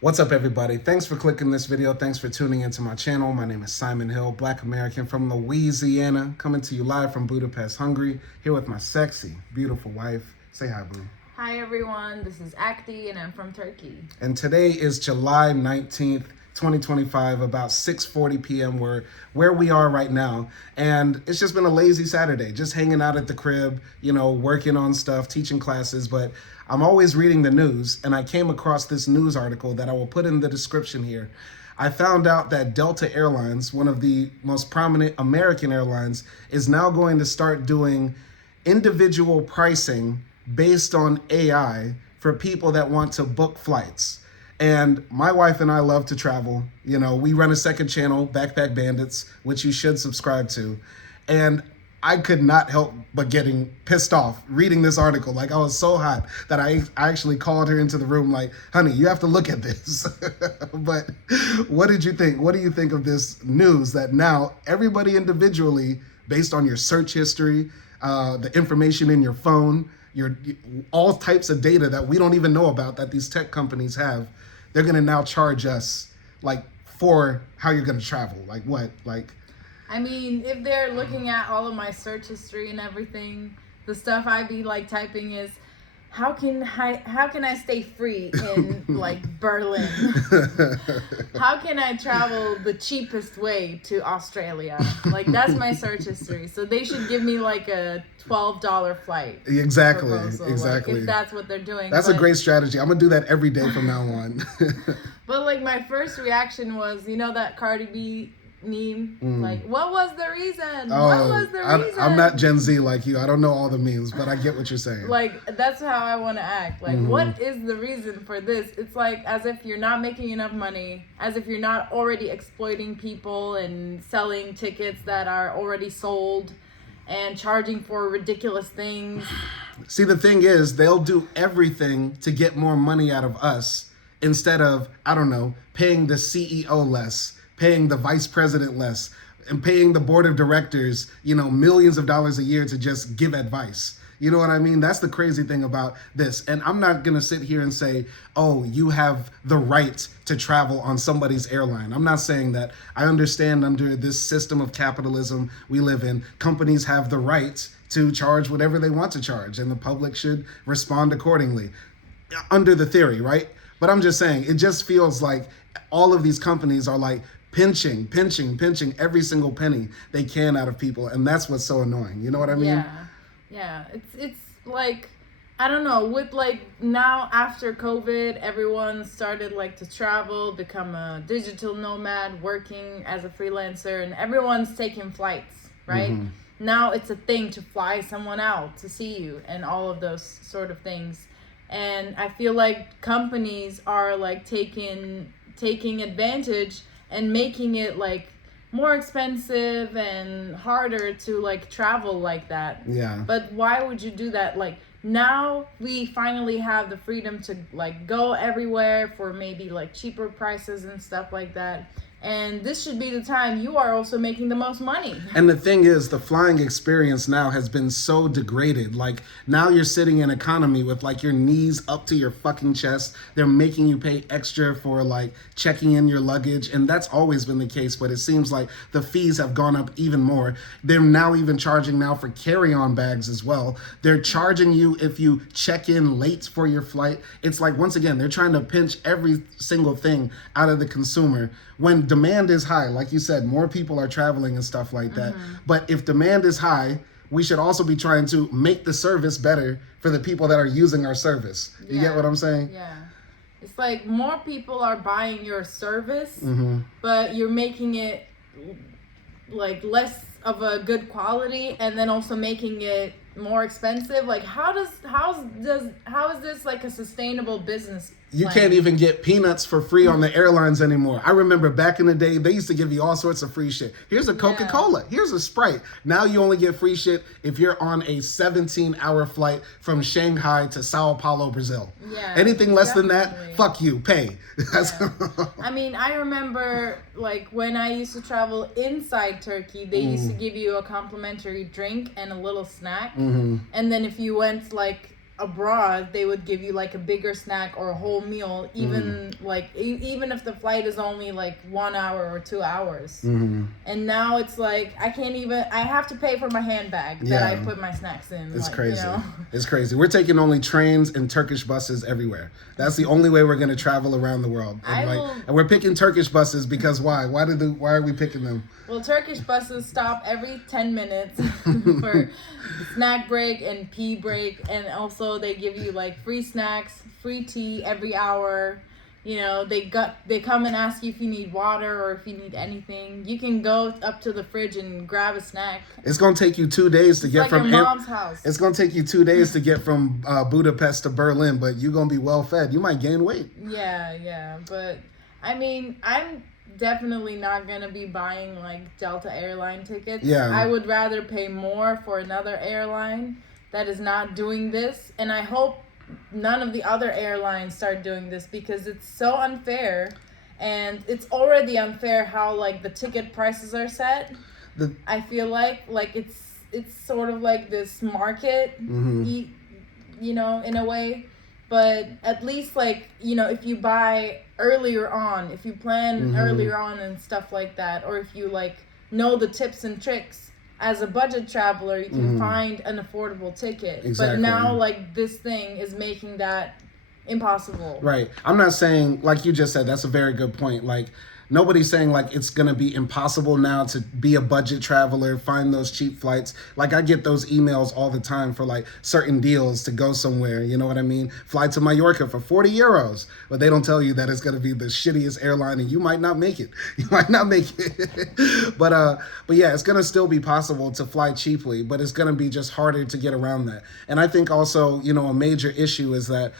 What's up, everybody? Thanks for clicking this video. Thanks for tuning into my channel. My name is Simon Hill, Black American from Louisiana, coming to you live from Budapest, Hungary, here with my sexy, beautiful wife. Say hi, boo. Hi, everyone. This is Akti, and I'm from Turkey. And today is July 19th, 2025, about 6:40 p.m. where we are right now. And it's just been a lazy Saturday, just hanging out at the crib, working on stuff, teaching classes. But I'm always reading the news, and I came across this news article that I will put in the description here. I found out that Delta Airlines, one of the most prominent American airlines, is now going to start doing individual pricing based on AI for people that want to book flights. And my wife and I love to travel. We run a second channel, Backpack Bandits, which you should subscribe to. And I could not help but getting pissed off reading this article. Like, I was so hot that I actually called her into the room like, honey, you have to look at this. But what did you think? What do you think of this news that now everybody individually, based on your search history, the information in your phone, all types of data that we don't even know about that these tech companies have, they're going to now charge us for how you're going to travel? Like what? I mean, if they're looking at all of my search history and everything, the stuff I'd be typing is, how can I stay free in Berlin? How can I travel the cheapest way to Australia? That's my search history. So they should give me a $12 flight. Exactly. Proposal, Exactly. if that's what they're doing. That's a great strategy. I'm gonna do that every day from now on. But my first reaction was, that Cardi B meme. What was the reason? What was the reason? I'm not Gen Z like you. I don't know all the memes, but I get what you're saying. That's how I want to act. What is the reason for this? It's as if you're not making enough money, as if you're not already exploiting people and selling tickets that are already sold and charging for ridiculous things. See, the thing is, they'll do everything to get more money out of us instead of, I don't know, paying the CEO less, paying the vice president less, and paying the board of directors, millions of dollars a year to just give advice. You know what I mean? That's the crazy thing about this. And I'm not going to sit here and say, oh, you have the right to travel on somebody's airline. I'm not saying that. I understand under this system of capitalism we live in, companies have the right to charge whatever they want to charge, and the public should respond accordingly under the theory, right? But I'm just saying, it just feels like all of these companies are pinching every single penny they can out of people. And that's what's so annoying. You know what I mean? Yeah. It's I don't know, with now after COVID, everyone started to travel, become a digital nomad, working as a freelancer, and everyone's taking flights, right? Mm-hmm. Now it's a thing to fly someone out to see you and all of those sort of things. And I feel companies are taking advantage and making it more expensive and harder to travel like that. Yeah. But why would you do that? Now we finally have the freedom to go everywhere for maybe cheaper prices and stuff like that. And this should be the time you are also making the most money. And the thing is, the flying experience now has been so degraded. Now you're sitting in economy with your knees up to your fucking chest. They're making you pay extra for checking in your luggage. And that's always been the case. But it seems like the fees have gone up even more. They're now even charging now for carry-on bags as well. They're charging you if you check in late for your flight. It's once again, they're trying to pinch every single thing out of the consumer. When demand is high, like you said, more people are traveling and stuff like that. Mm-hmm. But if demand is high, we should also be trying to make the service better for the people that are using our service. You get what I'm saying? Yeah. It's more people are buying your service, mm-hmm. but you're making it less of a good quality, and then also making it more expensive. How is this a sustainable business You can't even get peanuts for free on the airlines anymore. I remember back in the day, they used to give you all sorts of free shit. Here's a Coca-Cola. Here's a Sprite. Now you only get free shit if you're on a 17-hour flight from Shanghai to Sao Paulo, Brazil. Yeah, anything less than that, fuck you, pay. Yeah. I mean, I remember when I used to travel inside Turkey, they used to give you a complimentary drink and a little snack. Mm-hmm. And then if you went abroad, they would give you like a bigger snack or a whole meal, even like even if the flight is only like 1 hour or 2 hours. And now it's like I have to pay for my handbag that I put my snacks in. It's like, crazy. You know? It's crazy. We're taking only trains and Turkish buses everywhere. That's the only way we're going to travel around the world. And we're picking Turkish buses because why? Why are we picking them? Well, Turkish buses stop every 10 minutes for snack break and pee break, and also they give you like free snacks, free tea every hour. You know, they come and ask you if you need water or if you need anything. You can go up to the fridge and grab a snack. It's gonna take you 2 days to get like from your mom's house. It's gonna take you 2 days to get from Budapest to Berlin, but you're gonna be well fed. You might gain weight. Yeah, but I mean, I'm definitely not gonna be buying like Delta airline tickets. Yeah. I would rather pay more for another airline that is not doing this, and I hope none of the other airlines start doing this because it's so unfair, and it's already unfair how like the ticket prices are set. I feel like it's sort of like this market, you know, in a way. But at least, like, you know, if you buy earlier on, if you plan earlier on and stuff like that, or if you, like, know the tips and tricks, as a budget traveler, you can find an affordable ticket. Exactly. But now, like, this thing is making that impossible. Right. I'm not saying, like you just said, that's a very good point. Like, nobody's saying like it's going to be impossible now to be a budget traveler, find those cheap flights. Like I get those emails all the time for like certain deals to go somewhere. You know what I mean? Fly to Mallorca for 40 euros. But they don't tell you that it's going to be the shittiest airline and you might not make it. You might not make it. But yeah, it's going to still be possible to fly cheaply, but it's going to be just harder to get around that. And I think also, you know, a major issue is that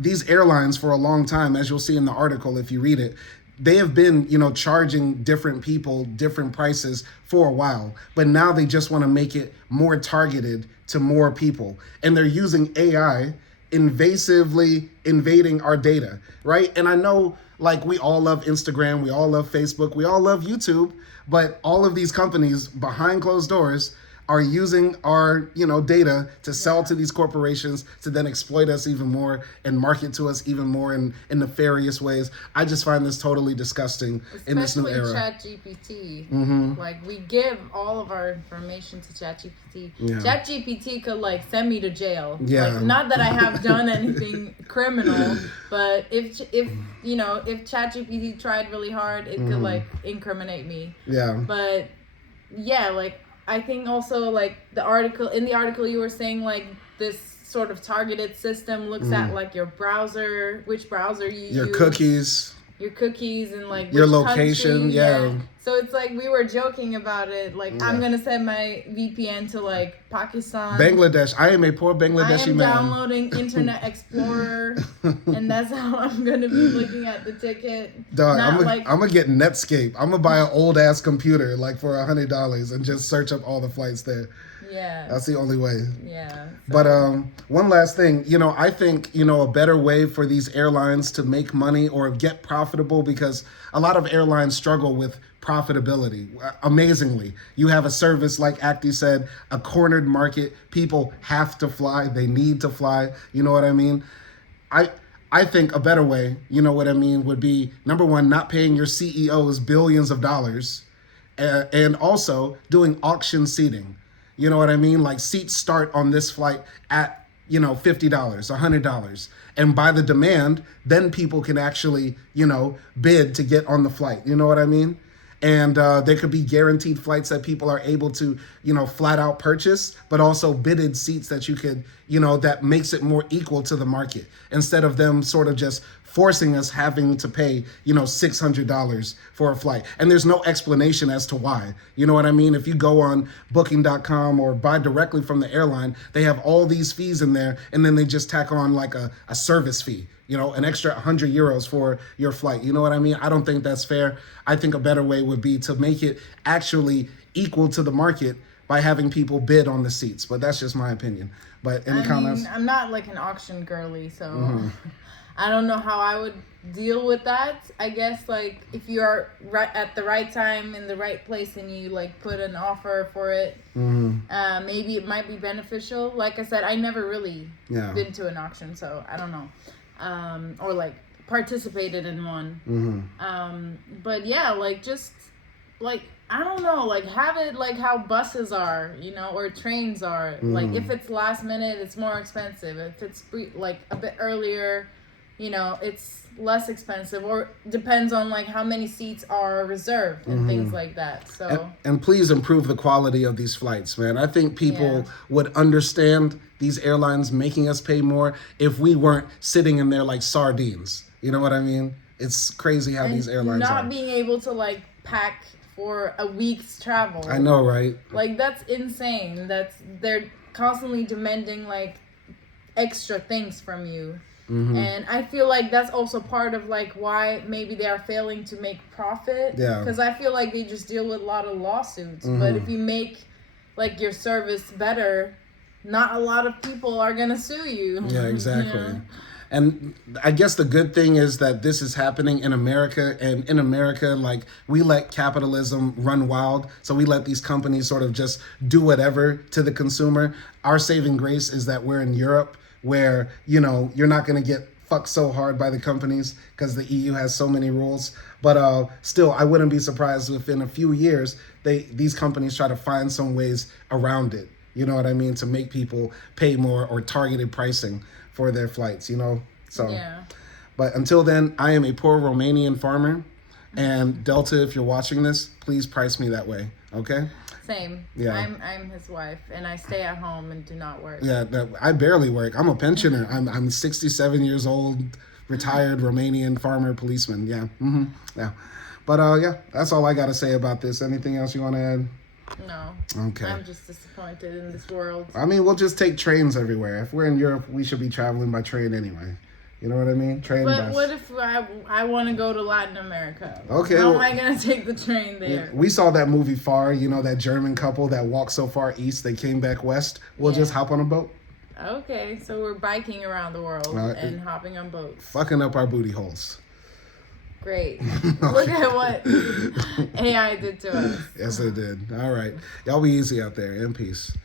these airlines for a long time, as you'll see in the article if you read it, they have been, you know, charging different people different prices for a while, but now they just want to make it more targeted to more people. And they're using AI invasively invading our data, right? And I know, like, we all love Instagram, we all love Facebook, we all love YouTube, but all of these companies behind closed doors are using our, you know, data to sell to these corporations to then exploit us even more and market to us even more in nefarious ways. I just find this totally disgusting. Especially in this new era. ChatGPT. Like, we give all of our information to ChatGPT. Yeah. ChatGPT could like send me to jail. Yeah. Like, not that I have done anything criminal, but if you know, if ChatGPT tried really hard, it could like incriminate me. Yeah. But yeah, like, I think also like in the article you were saying like this sort of targeted system looks at like your browser, which browser you use, your cookies and like your which location, country, yeah. So it's like we were joking about it. Like I'm gonna send my VPN to like Pakistan, Bangladesh. I am a poor Bangladeshi man. I am downloading Internet Explorer, and that's how I'm gonna be looking at the ticket. Dog, I'm gonna get Netscape. I'm gonna buy an old ass computer like for $100 and just search up all the flights there. Yeah. That's the only way. Yeah. So. But one last thing, you know, I think, you know, a better way for these airlines to make money or get profitable, because a lot of airlines struggle with profitability. Amazingly, you have a service like Acti said, a cornered market. People have to fly. They need to fly. You know what I mean? I think a better way, you know what I mean, would be, number one, not paying your CEOs billions of dollars, and also doing auction seating. You know what I mean? Like, seats start on this flight at, you know, $50, $100. And by the demand, then people can actually, you know, bid to get on the flight. You know what I mean? And there could be guaranteed flights that people are able to, you know, flat out purchase, but also bidded seats that you could, you know, that makes it more equal to the market, instead of them sort of just forcing us having to pay, you know, $600 for a flight. And there's no explanation as to why. You know what I mean? If you go on booking.com or buy directly from the airline, they have all these fees in there, and then they just tack on like a service fee, you know, an extra 100 euros for your flight. You know what I mean? I don't think that's fair. I think a better way would be to make it actually equal to the market by having people bid on the seats. But that's just my opinion. But any comments? I'm not like an auction girly, so I don't know how I would deal with that. I guess like if you are right at the right time in the right place and you like put an offer for it, maybe it might be beneficial. Like I said, I never really been to an auction, so I don't know, or like participated in one. But yeah, like just like I don't know, like have it like how buses are, you know, or trains are. Like if it's last minute, it's more expensive. If it's like a bit earlier, you know, it's less expensive, or depends on like how many seats are reserved and things like that. So and please improve the quality of these flights, man. I think people would understand these airlines making us pay more if we weren't sitting in there like sardines. You know what I mean? It's crazy how these airlines not are. being able to like pack for a week's travel. I know, right? Like that's insane. They're constantly demanding like extra things from you. And I feel like that's also part of like why maybe they are failing to make profit. Yeah. Because I feel like they just deal with a lot of lawsuits. But if you make like your service better, not a lot of people are gonna sue you. Yeah, exactly. You know? And I guess the good thing is that this is happening in America, and in America, like we let capitalism run wild. So we let these companies sort of just do whatever to the consumer. Our saving grace is that we're in Europe, where, you know, you're not going to get fucked so hard by the companies because the EU has so many rules. But still, I wouldn't be surprised if in a few years these companies try to find some ways around it. You know what I mean? To make people pay more, or targeted pricing for their flights, you know? So, yeah. But until then, I am a poor Romanian farmer. And Delta, if you're watching this, please price me that way, okay? Same. Yeah. I'm his wife, and I stay at home and do not work. Yeah, I barely work. I'm a pensioner. I'm 67 years old, retired Romanian farmer policeman. Yeah. Yeah. But yeah, that's all I got to say about this. Anything else you want to add? No. Okay. I'm just disappointed in this world. I mean, we'll just take trains everywhere. If we're in Europe, we should be traveling by train anyway. You know what I mean? Train But bus. what if I want to go to Latin America? Okay. How am I going to take the train there? We saw that movie Far, you know, that German couple that walked so far east, they came back west. We'll just hop on a boat. Okay, so we're biking around the world and hopping on boats. Fucking up our booty holes. Great. Look at what AI did to us. Yes, it did. All right. Y'all be easy out there. In peace.